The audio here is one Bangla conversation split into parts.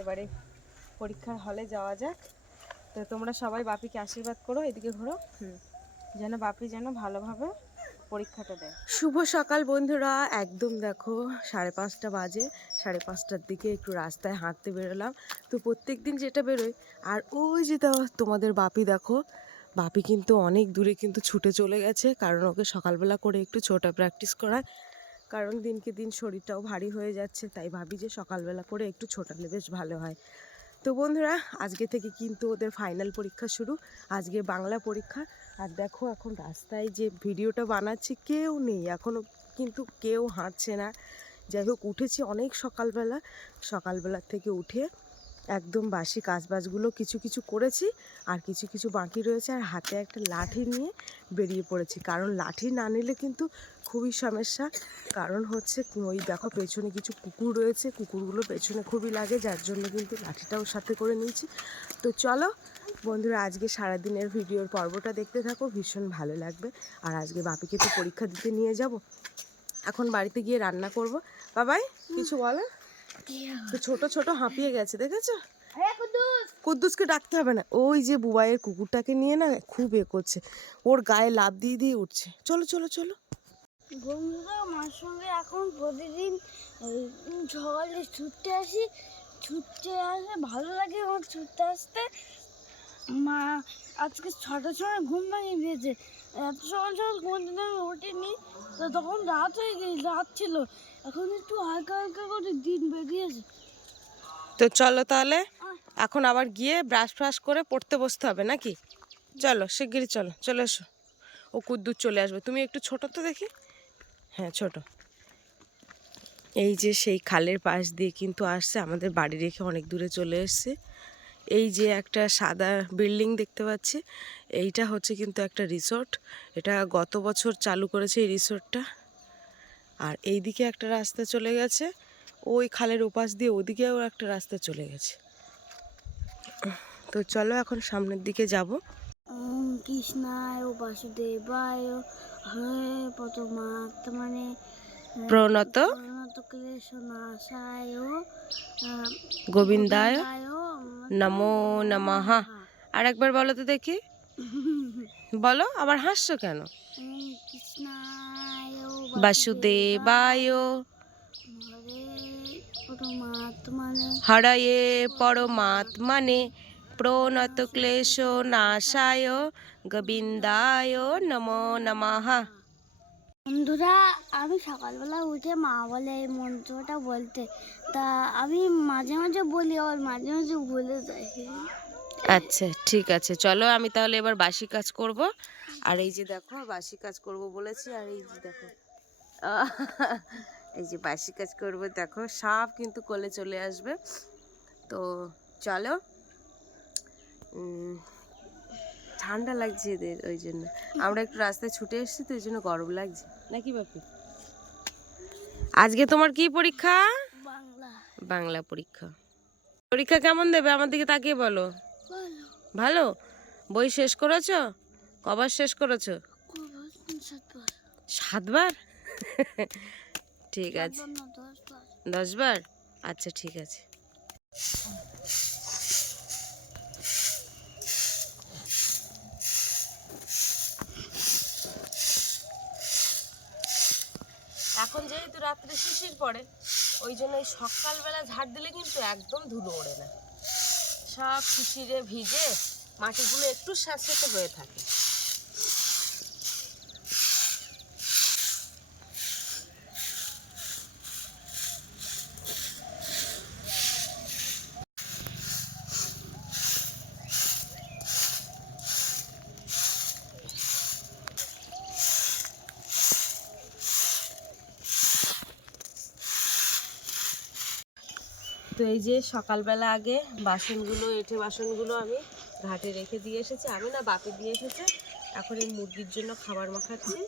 এবারে পরীক্ষার হলে যাওয়া যাক। তো তোমরা সবাই বাপিকে আশীর্বাদ করো, এদিকে ঘোরো, যেন বাপি যেন ভালোভাবে পরীক্ষাটা দেয়। শুভ সকাল বন্ধুরা, একদম দেখো 5:30 বাজে। 5:30টার দিকে একটু রাস্তায় হাঁটতে বেরোলাম। তো প্রত্যেক দিন যেটা বেরোয়, আর ওই যে তোমাদের বাপি দেখো, বাপি কিন্তু অনেক দূরে কিন্তু ছুটে চলে গেছে, কারণ ওকে সকালবেলা করে একটু ছোটা প্র্যাকটিস করায়, কারণ দিনকে দিন শরীরটাও ভারী হয়ে যাচ্ছে, তাই ভাবি যে সকালবেলা করে একটু ছোটালে বেশ ভালো হয়। তো বন্ধুরা, আজকে থেকে কিন্তু ওদের ফাইনাল পরীক্ষা শুরু, আজকে বাংলা পরীক্ষা। আর দেখো এখন রাস্তায় যে ভিডিওটা বানাচ্ছি কেউ নেই এখনও, কিন্তু কেউ হাঁটছে না। যাই হোক, উঠেছি অনেক সকালবেলার থেকে উঠে একদম বাসি কাজবাজগুলো কিছু কিছু করেছি, আর কিছু কিছু বাকি রয়েছে। আর হাতে একটা লাঠি নিয়ে বেরিয়ে পড়েছি, কারণ লাঠি না নিলে কিন্তু খুবই সমস্যা। কারণ হচ্ছে ওই দেখো পেছনে কিছু কুকুর রয়েছে, কুকুরগুলো পেছনে খুবই লাগে, যার জন্য কিন্তু লাঠিটাও সাথে করে নিয়েছি। তো চলো বন্ধুরা, আজকে সারাদিনের ভিডিওর পর্বটা দেখতে থাকো, ভীষণ ভালো লাগবে। আর আজকে বাপিকে তো পরীক্ষা দিতে নিয়ে যাব, এখন বাড়িতে গিয়ে রান্না করব। বাবাই কিছু বলো? তো ছোট ছোট হাঁপিয়ে গেছে, দেখেছো? কুদ্দুসকে ডাকতে হবে না, ওই যে বুবাইয়ের কুকুরটাকে নিয়ে না খুব করছে, ওর গায়ে লাফ দিয়ে দিয়ে উঠছে। চলো চলো চলো। বন্ধুরা, মার সঙ্গে এখন প্রতিদিন সকালে ছুটতে আসি, ভালো লাগে আমার ছুটতে আসতে। মা আজকে 6টার সময় ঘুম ভাঙিয়ে দিয়েছে, এত সকাল সকাল কোনোদিন আমি উঠিনি। তো তখন রাত হয়ে গেছে, রাত ছিল, এখন একটু হালকা হালকা করে দিন বেরিয়েছে। তো চলো তাহলে এখন আবার গিয়ে ব্রাশ ফ্রাশ করে পড়তে বসতে হবে নাকি? চলো শিগগিরই চলো, চলে এসো। ও কুদ্দুস চলে আসবে, তুমি একটু ছোট তো দেখি। হ্যাঁ ছোট। এই যে সেই খালের পাশ দিয়ে কিন্তু আসছে, আমাদের বাড়ি রেখে অনেক দূরে চলে এসছে। এই যে একটা সাদা বিল্ডিং দেখতে পাচ্ছি, এইটা হচ্ছে কিন্তু একটা রিসোর্ট। এটা গত বছর চালু করেছে এই রিসোর্টটা। আর এই দিকে একটা রাস্তা চলে গেছে, ওই খালের ওপাশ দিয়ে ওদিকেও একটা রাস্তা চলে গেছে। তো চলো এখন সামনের দিকে যাব। কৃষ্ণায় ও বাসুদেবায় হরে পরমাত্মনে প্রণত ক্লেশনাশায় গোবিন্দায় নমো নমঃ। আর একবার বলো তো দেখি, বলো, আবার হাসছো কেন? কৃষ্ণায় বাসুদেবায় হরে হরয়ে পরমাত্মনে প্রণত ক্লেশ নাশায় গোবিন্দায় নমো নমঃ। বন্ধুরা, আমি সকালবেলা উঠে মা বলে এই মন্ত্রটা বলতে, তা আমি মাঝে মাঝে বলি, আবার মাঝে মাঝে ভুলে যাই। আচ্ছা ঠিক আছে, চলো আমি তাহলে এবার বাসি কাজ করব। আর এই যে দেখো বাসি কাজ করব বলেছি, আর এই যে দেখো এই যে বাসি কাজ করব, দেখো সাপ কিন্তু কোলে চলে আসবে। তো চলো, ঠান্ডা লাগছে এদের, ওই জন্য আমরা একটু রাস্তায় ছুটে এসেছি, তো ওই জন্য গরম লাগছে নাকি বাপি? আজকে তোমার কি পরীক্ষা? বাংলা। বাংলা পরীক্ষা। পরীক্ষা কেমন দেবে আমার দিকে তাকিয়ে বলো। ভালো। বই শেষ করেছো? কবার শেষ করেছো? 7বার? ঠিক আছে। 10বার? আচ্ছা ঠিক আছে। এখন যেহেতু রাত্রে শিশির পড়ে, ওই জন্য এই সকালবেলা ঝাড় দিলে কিন্তু একদম ধুলো ওড়ে না, সব শিশিরে ভিজে মাটিগুলো একটু স্যাঁতসেঁতে হয়ে থাকে। তো এই যে সকালবেলা আগে বাসনগুলো, এঁঠে বাসনগুলো আমি ঘাটে রেখে দিয়ে এসেছি, আমি না বাপি দিয়ে এসেছে। এখন এই মুরগির জন্য খাবার মাখাচ্ছি।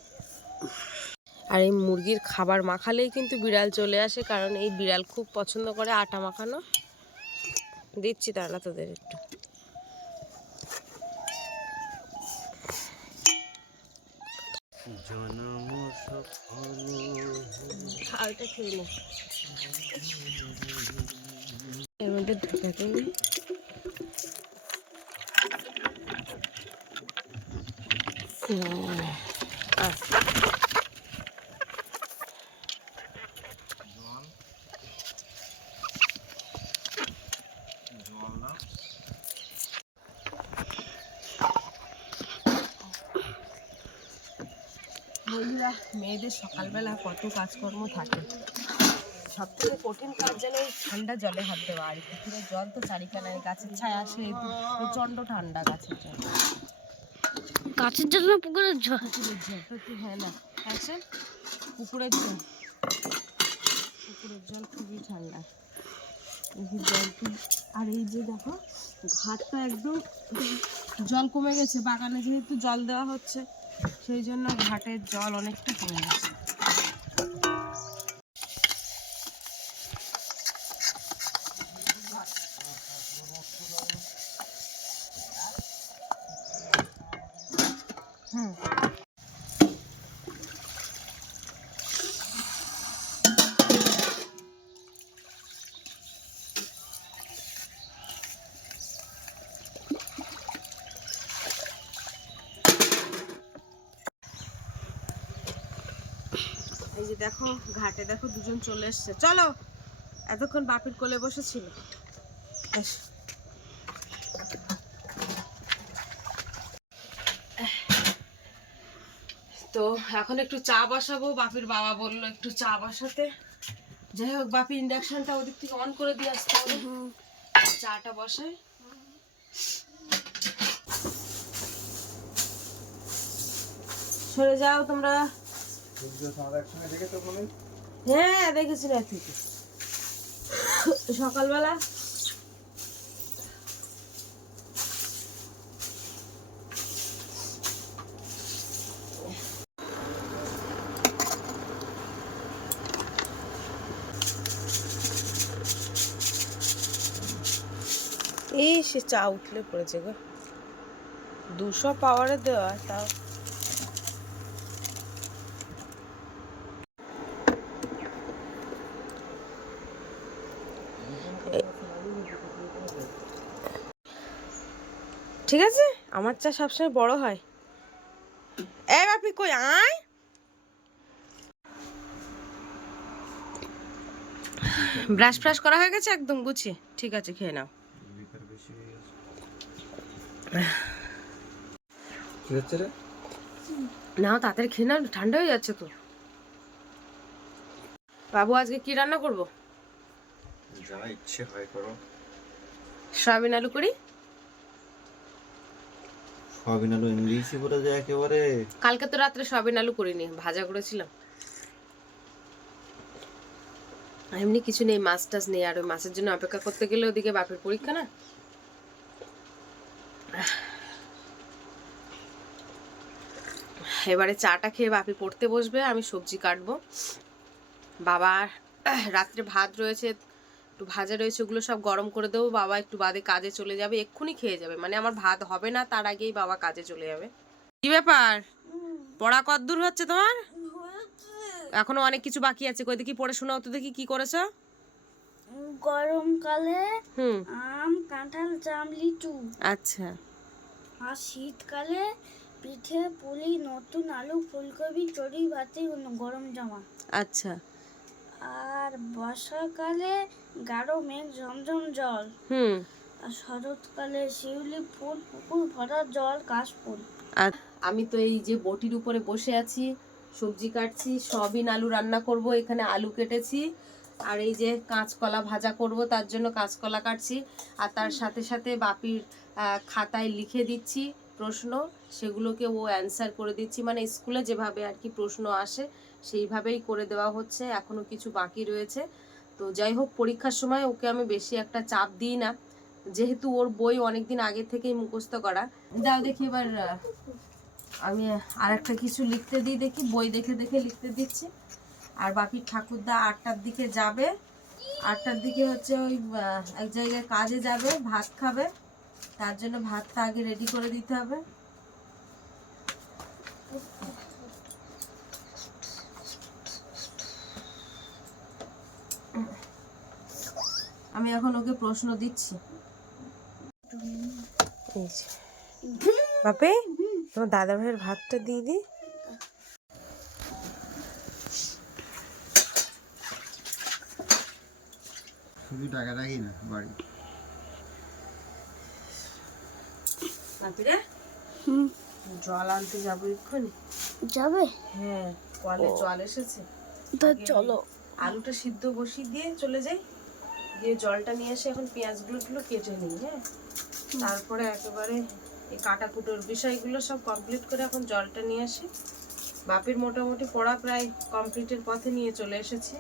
আর এই মুরগির খাবার মাখালেই কিন্তু বিড়াল চলে আসে, কারণ এই বিড়াল খুব পছন্দ করে আটা মাখানো। দিচ্ছি তারা তোদের একটু। এর মধ্যে করে ঢাকা দেবে। বন্ধুরা, মেয়েদের সকালবেলা কত কাজকর্ম থাকে, সব থেকে কঠিন কাজ যেন এই ঠান্ডা জলে হাত দেওয়া। আর পুকুরের জল তো চারিখানায় গাছের ছায়া আসে, প্রচন্ড ঠান্ডা গাছের জল। গাছের জল না পুকুরের জল? পুকুরের জল তো একটু, হ্যাঁ না অ্যাকশন, পুকুরের জল, পুকুরের জল খুবই ঠান্ডা জল। আর এই যে দেখো ঘাটটা একদম জল কমে গেছে, বাগানে যেহেতু জল দেওয়া হচ্ছে সেই জন্য ঘাটের জল অনেকটা কমে গেছে। এই যে দেখো ঘাটে দেখো দুজন চলে এসছে, চলো। এতক্ষণ বাপির কোলে বসেছিল। তো এখন একটু চা বসাবো, বাপির বাবা বললো একটু চা বসাতে। যাই হোক, বাপি ইন্ডাকশনটা ওদিক থেকে অন করে দিয়ে আসতে হবে, চাটা বসাই। সরে যাও তোমরা। হ্যাঁ দেখেছি না থেকে সকালবেলা। এই সে চা উঠলে পড়েছে গো, 200 পাওয়ারে দেওয়া তাও। ঠিক আছে, আমার চা সবসময় বড় হয়। এই বাপি কই আয়। ব্রাশ ফ্রাশ করা হয়ে গেছে একদম গুছিয়ে? ঠিক আছে, খেয়ে নাও। নাও তাড়াতাড়ি খেয়ে নাও, ঠান্ডা হয়ে যাচ্ছে তো। বাবু আজকে কি রান্না করবো? যা ইচ্ছে হয় করো। সয়াবিন আলু করি। সয়াবিন আলু ইংলিশে বলে যায় একেবারে। কালকে তো রাত্রে সয়াবিন আলু করিনি, ভাজা করেছিলাম। এমনি কিছু নেই, মাছ টাছ নেই। আর ওই মাছের জন্য অপেক্ষা করতে গেলে ওদিকে বাপের পরীক্ষা না। এবারে চাটা খেয়ে বাপি পড়তে বসবে, আমি সবজি কাটবো। বাবা রাত্রে ভাত রয়েছে, একটু ভাজা রয়েছে, ওগুলো সব গরম করে দেবো। বাবা একটু বাদে কাজে চলে যাবে, এক্ষুনি খেয়ে যাবে, মানে আমার ভাত হবে না তার আগেই বাবা কাজে চলে যাবে। কি ব্যাপার, পড়া কতদূর হচ্ছে তোমার? এখনো অনেক কিছু বাকি আছে। কই দেখি পড়ে শোনাও তো দেখি, কি করেছো? গরমকালে আম, কাঁঠাল, জাম, লিচু। আচ্ছা। আর শীতকালে পিঠে, পুলি, নতুন আলু, ফুলকপি, চড়ি, ভাতি, গরম জামা। আচ্ছা। আর বর্ষাকালে গাঢ় মেঘ, ঝমঝম জল। আর শরৎকালে শিউলি ফুল, পুকুর ভরা জল, কাশফুল। আর আমি তো এই যে বটির উপরে বসে আছি, সবজি কাটছি, সয়াবিন আলু রান্না করব। এখানে আলু কেটেছি, আর এই যে কাঁচকলা ভাজা করব, তার জন্য কাঁচকলা কাটছি। আর তার সাথে সাথে বাপির খাতায় লিখে দিচ্ছি প্রশ্ন, সেগুলোকে ও অ্যান্সার করে দিচ্ছি। মানে স্কুলে যেভাবে আর কি প্রশ্ন আসে সেইভাবেই করে দেওয়া হচ্ছে, এখনো কিছু বাকি রয়েছে। তো যাই হোক, পরীক্ষার সময় ওকে আমি বেশি একটা চাপ দিই না, যেহেতু ওর বই অনেকদিন আগে থেকেই মুখস্থ করা। দাও দেখি এবার আমি আর একটা কিছু লিখতে দিই, দেখি বই দেখে দেখে লিখতে দিচ্ছি। আর বাপির ঠাকুরদা 8টার দিকে যাবে, 8টার দিকে হচ্ছে ওই এক জায়গায় কাজে যাবে, ভাত খাবে, তার জন্য ভাতটা আগে রেডি করে দিতে হবে। আমি এখন ওকে প্রশ্ন দিচ্ছি। এই যে, বাপি তোমার দাদা ভাইয়ের ভাতটা দিয়ে দি। শুধু টাকা রাখি না বাড়ি। বাপিরে জল আনতে যাবো এক্ষুনি। যাবে? হ্যাঁ, কলে জল এসেছে। তো চলো। আলুটা সিদ্ধ বসিয়ে দিয়ে চলে যাই, দিয়ে জলটা নিয়ে এসে এখন পেঁয়াজগুলো কেটে নিই। হ্যাঁ, তারপরে একেবারে এই কাটাকুটোর বিষয়গুলো সব কমপ্লিট করে এখন জলটা নিয়ে আসি। বাপির মোটামুটি পড়া প্রায় কমপ্লিটের পথে নিয়ে চলে এসেছি।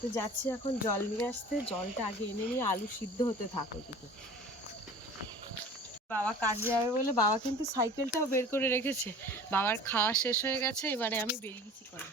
তো যাচ্ছি এখন জল নিয়ে আসতে। জলটা আগে এনে নিয়ে আলু সিদ্ধ হতে থাকো দিকে। বাবা কাজে যাবে বলে বাবা কিন্তু সাইকেলটাও বের করে রেখেছে। বাবার খাওয়া শেষ হয়ে গেছে, এবারে আমি বেরিয়ে গেছি করে।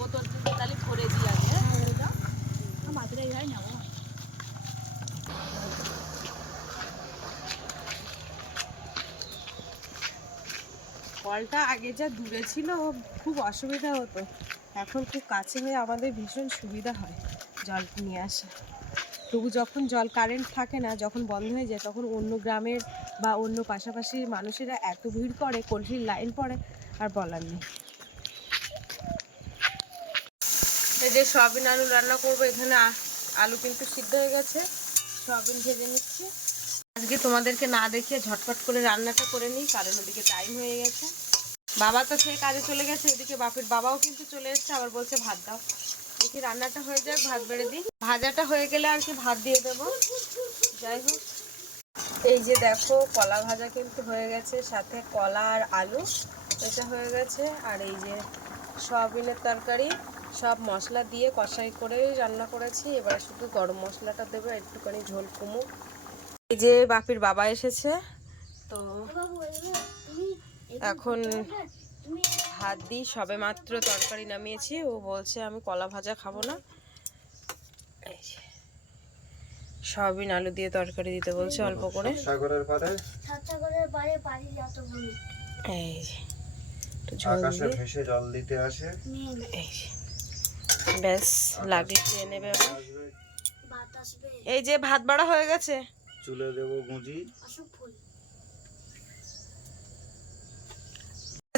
বোতল থেকে তাহলে ভরে দিই আগে। কলটা আগে যা দূরে ছিল খুব অসুবিধা হতো, এখন খুব কাছে হয়ে আমাদের ভীষণ সুবিধা হয় জল নিয়ে আসা। তবু যখন জল কারেন্ট থাকে না, যখন বন্ধ হয়ে যায়, তখন অন্য গ্রামের বা অন্য পাশাপাশি মানুষেরা এত ভিড় করে, কলসির লাইন পড়ে, আর বলার নেই। এই যে সয়াবিন আলু রান্না করবো, এখানে আলু কিন্তু সিদ্ধ হয়ে গেছে, সয়াবিন ভেজে নিচ্ছি। আজকে তোমাদেরকে না দেখিয়ে ঝটপট করে রান্নাটা করে নিই, কারণ ওদিকে টাইম হয়ে গেছে। বাবা তো সেই কাজে চলে গেছে, এদিকে বাপের বাবাও কিন্তু চলে এসছে, আবার বলছে ভাত দাও। দেখি রান্নাটা হয়ে যাক, ভাত বেড়ে দিই। ভাজাটা হয়ে গেলে আর কি ভাত দিয়ে দেবো। যাই হোক, এই যে দেখো কলা ভাজা কিন্তু হয়ে গেছে, সাথে কলা আর আলু এটা হয়ে গেছে। আর এই যে সয়াবিনের তরকারি, সব মশলা দিয়ে কষাই করে রান্না করেছি। এবার শুধু গরম মশলাটা দেবো, একটুখানি ঝোল কমুক। এই যে বাপির বাবা এসেছে, তো এখন ভাত দিই। সবে মাত্র তরকারি নামিয়েছি, ও বলছে আমি কলা ভাজা খাবো না, এই যে সয়াবিন আলু দিয়ে তরকারি দিতে বলছে অল্প করে। এই যে একটু ঝোল দিয়ে ভেসে জল দিতে আসে, এই যে ব্যাস লাগলে খেয়ে নেবে। এই যে ভাত বাড়া হয়ে গেছে, চুলে দেবো গুঁজি।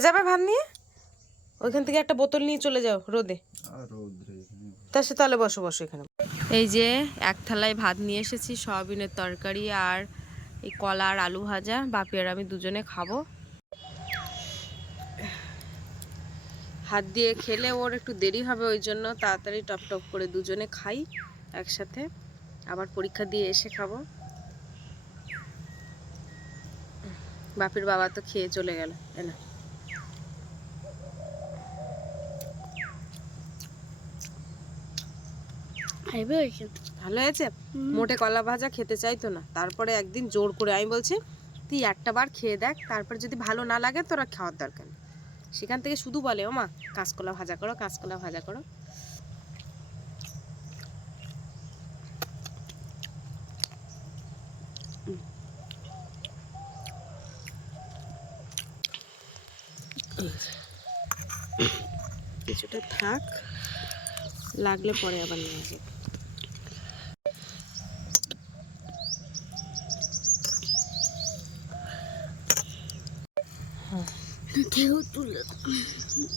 যাবে ভাত নিয়ে, ওইখান থেকে একটা বোতল নিয়ে চলে যাও রোদে। তাহলে বসো বসো এখানে। এই যে এক থালায় ভাত নিয়ে এসেছি, সয়াবিনের তরকারি আর এই কলা আর আলু ভাজা। বাপি আর আমি দুজনে খাবো। হাত দিয়ে খেলে ওর একটু দেরি হবে, ওই জন্য তাড়াতাড়ি টপ টপ করে দুজনে খাই একসাথে, আবার পরীক্ষা দিয়ে এসে খাবো। বাপির বাবা তো খেয়ে চলে গেল। না ভালো হয়েছে। মোটে কলা ভাজা খেতে চাইতো না, তারপরে একদিন জোর করে আমি বলছি তুই একটা বার খেয়ে দেখ, তারপর যদি ভালো না লাগে তোরা খাওয়ার দরকার নেই। সেখান থেকে শুধু বলে ও মা কাঁচকলা ভাজা করো, কাঁচকলা ভাজা করো। কিছুটা থাক, লাগলে পরে আবার নিয়ে যাবে।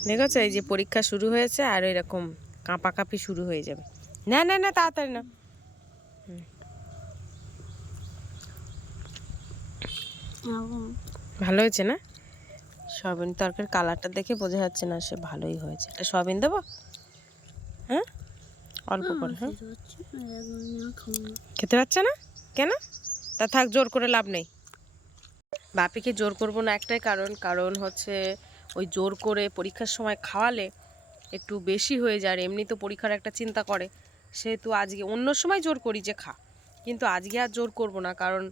দেখেছো এই যে পরীক্ষা শুরু হয়েছে, আর এরকম কাঁপাকাঁপি শুরু হয়ে যাবে। না না না তাড়াতাড়ি না। ভালো হয়েছে না? সয়াবিন তরকারির কালারটা দেখে বোঝা যাচ্ছে না সে ভালোই হয়েছে। এটা সয়াবিন দেবো? হ্যাঁ, অল্প করে। হ্যাঁ, খেতে পারছে না কেন? তা থাক, জোর করে লাভ নেই। বাপিকে জোর করবো না একটাই কারণ হচ্ছে ওই জোর করে পরীক্ষার সময় খাওয়ালে একটু বেশি হয়ে যায়। আর এমনি তো পরীক্ষার একটা চিন্তা করে, সেহেতু আজকে অন্য সময় জোর করি যে খা, কিন্তু আজকে আর জোর করব না। কারণ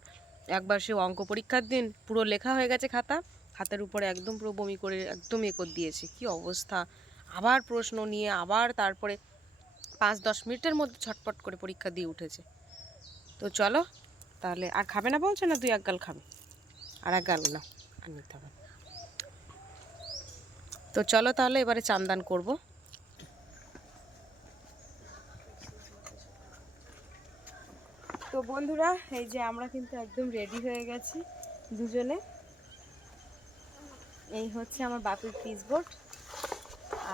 একবার সে অঙ্ক পরীক্ষার দিন পুরো লেখা হয়ে গেছে হাতের উপরে একদম পুরো বমি করে একদম করে দিয়েছে, কি অবস্থা। আবার প্রশ্ন নিয়ে আবার তারপরে 5-10 মিনিটের মধ্যে ছটপট করে পরীক্ষা দিয়ে উঠেছে। তো চলো তাহলে, আর খাবে না বলছো না? 2-1 গাল খাবে, আর 1 গাল না, আর নিতে হবে। তো চলো তাহলে এবারে চান্দান করব। তো বন্ধুরা, এই যে আমরা কিন্তু একদম রেডি হয়ে গেছি দুজনে। এই হচ্ছে আমার বাপির পিচবোর্ড,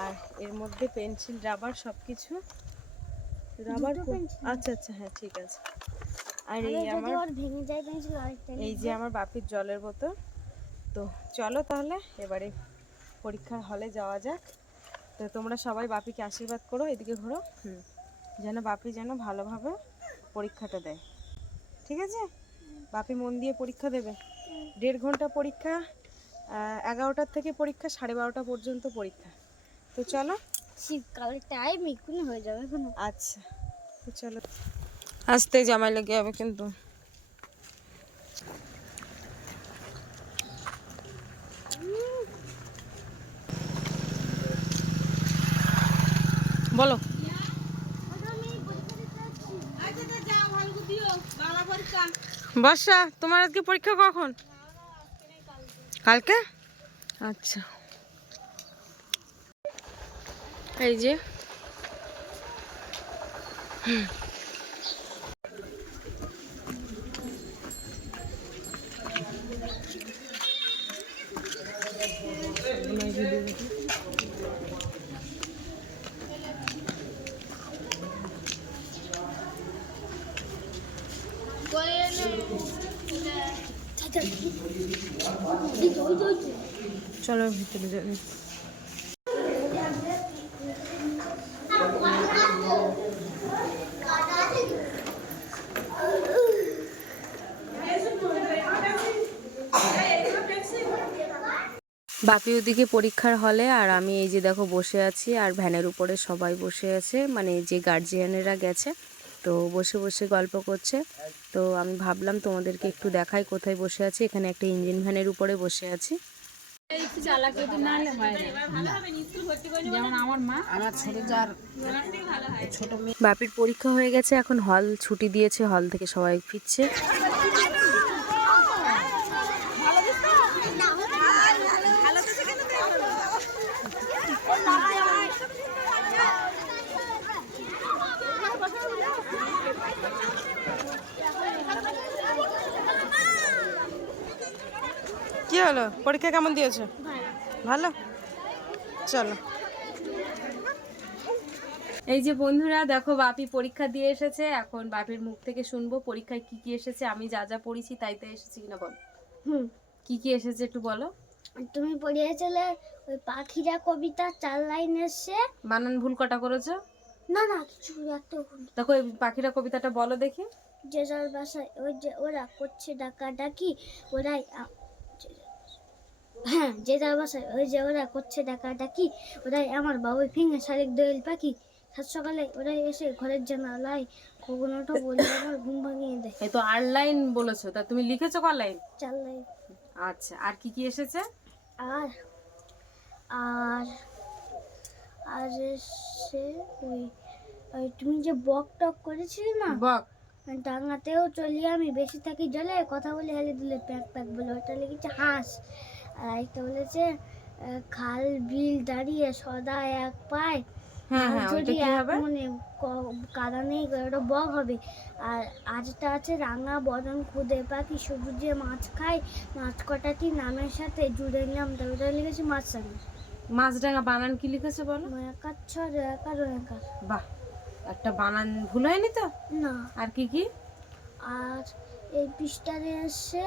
আর এর মধ্যে পেন্সিল, রাবার সব কিছু। রাবার, আচ্ছা আচ্ছা, হ্যাঁ ঠিক আছে। আর এই আমার ভেঙে যায় পেন্সিল, আরেকটা এই যে আমার বাপির জলের বোতল। তো চলো তাহলে এবারে পরীক্ষার হলে যাওয়া যাক। তো তোমরা সবাই বাপিকে আশীর্বাদ করো, এদিকে ঘোরো, যেন বাপি যেন ভালোভাবে পরীক্ষাটা দেয়। ঠিক আছে? বাপি মন দিয়ে পরীক্ষা দেবে। 1.5 ঘন্টা পরীক্ষা, 11টার থেকে পরীক্ষা, 12:30 পর্যন্ত পরীক্ষা। তো চলো, শীতকালের টাইম এক্ষুনি হয়ে যাবে এখন। আচ্ছা তো চলো, আসতে জামাই লেগে যাবে কিন্তু। বলো। বর্ষা, তোমার আজকে পরীক্ষা কখন? কালকে? আচ্ছা। এই যে চলো ভিতরে যাই। বাপি ওদিকে পরীক্ষার হলে, আর আমি এই যে দেখো বসে আছি, আর ভ্যানের উপরে সবাই বসে আছে, মানে যে গার্জিয়ানেরা গেছে, তো বসে বসে গল্প করছে। তো আমি ভাবলাম তোমাদেরকে একটু দেখাই কোথায় বসে আছি। এখানে একটা ইঞ্জিন ভ্যানের উপরে বসে আছি। বাপির পরীক্ষা হয়ে গেছে, এখন হল ছুটি দিয়েছে, হল থেকে সবাই ফিরছে। কি হলো, পরীক্ষা কেমন দিয়েছো? ভালো। চলো, এই যে বন্ধুরা দেখো, বাপি পরীক্ষা দিয়ে এসেছে। এখন বাপির মুখ থেকে শুনবো পরীক্ষায় কি কি এসেছে। আমি যা যা পড়েছি তাই তাই এসেছে কিনা বল। কি কি এসেছে একটু বলো। তুমি পড়িয়েছিলে ওই পাখিরা কবিতা 4 লাইন এসছে। বানান ভুল কটা করেছো? না না, কিছু একটা ভুল। দেখো এই পাখিরা কবিতাটা বলো দেখি। যে যার বাসায় ওই যে ওরা করছে ডাকাডাকি, ওরাই হ্যাঁ, যে যার বাসায় ওই যে ওরা করছে ডাকাডাকি, ওরাই আমার বাবুই ফিঙে শালিক দোয়েল পাখি। সাত সকালে ওরাই এসে ঘরের জানালায় কখনোটা বলে আমার ঘুম ভাঙিয়ে দেয়। এই তো 8 লাইন বলেছো, তা তুমি লিখেছো ক লাইন? 4 লাইন। আচ্ছা, আর কি কি এসেছে? আর আর আর সে ওই তুমি যে বক টক করেছিলে না, বক ডাঙাতেও চলি আমি, বেশি থাকি জলে, কথা বলে হেলে দিলে প্যাক প্যাক বলে, ওটা লিখেছে হাঁস। আর একটা বলেছে খাল বিল দাঁড়িয়ে সদা এক পায়, যদি এক মনে কাদা নেই ওটা বক হবে। আর আজটা আছে রাঙা বদন খুদে পাখি, সবুজে মাছ খায়, মাছ কটাটি নামের সাথে জুড়ে নিলাম, তবে ওটা লিখেছে মাছরাঙা। মাছরাঙা বানান কি লিখেছে বলো? বাহ, একটা বানান ভুল হয়নি তো? না। আর কি কি? আর এই পৃষ্ঠারে এসে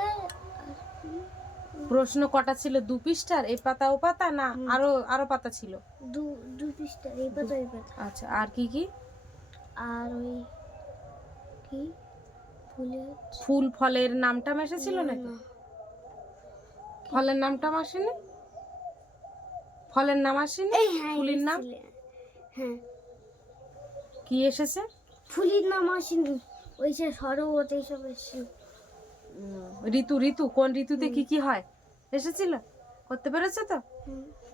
প্রশ্ন কটা ছিল? 2 পৃষ্ঠার, এই পাতা ও পাতা, না আরো পাতা ছিল? দু পৃষ্ঠা, এই পাতা এই পাতা। আচ্ছা, আর কি কি? আর ওই কি ফুলের ফুল ফলের নামটা মেশেছিল নাকি? না, ফলের নামটা আসেনি? ফলের নাম আসেনি? এই হ্যাঁ ফুলের নাম হ্যাঁ কি এসেছে? ফুলের নাম আসেনি, ওই যে সরোবর এইসব এসছে। ঋতু, ঋতু কোন ঋতুতে কি কি হয় এসেছিল? করতে পেরেছো তো?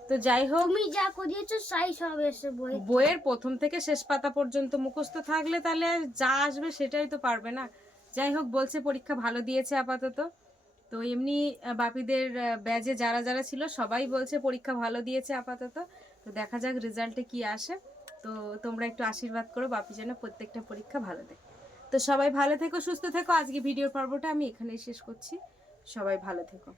তো যাই হোক, তুমি যা করিয়েছো তাই সব এসে বই। বইয়ের প্রথম থেকে শেষ পাতা পর্যন্ত মুখস্থ থাকলে তাহলে যা আসবে সেটাই তো পারবে না। যাই হোক, বলছে পরীক্ষা ভালো দিয়েছে আপাতত। তো এমনি বাপিদের ব্যাচে যারা যারা ছিল সবাই বলছে পরীক্ষা ভালো দিয়েছে আপাতত। তো দেখা যাক রেজাল্টে কি আসে। তো তোমরা একটু আশীর্বাদ করো বাপি যেন প্রত্যেকটা পরীক্ষা ভালো দেয়। তো সবাই ভালো থেকো, সুস্থ থেকো। আজকে ভিডিওর পর্বটা আমি এখানেই শেষ করছি। সবাই ভালো থেকো।